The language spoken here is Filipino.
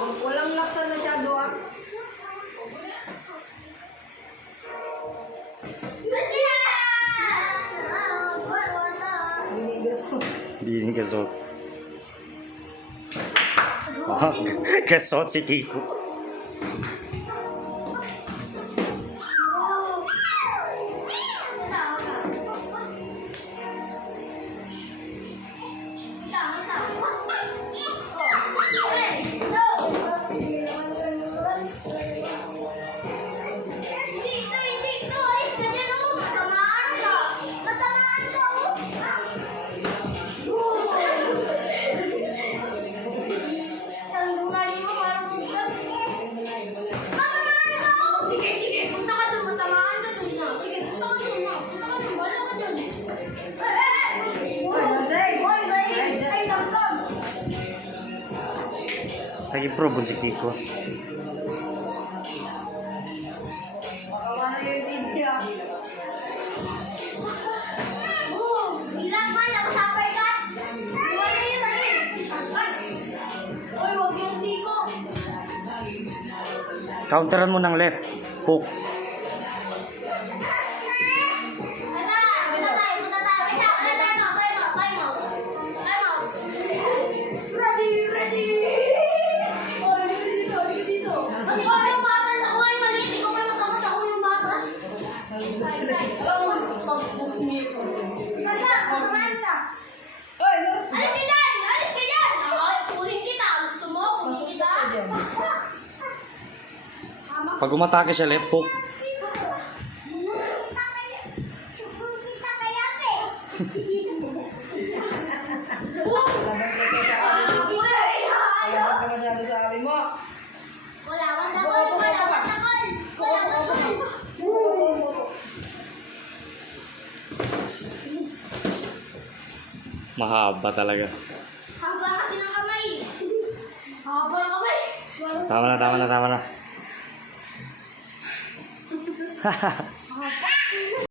Walang laksa masyado ah. Hindi gasot. Ah, gasot si Kiko. Nag-improve si Kiko. Counteran mo ng left hook. Pag umatake siya left hook. Mahaba talaga. Haba kasi ng kamay. Haba ng kamay. Tama na.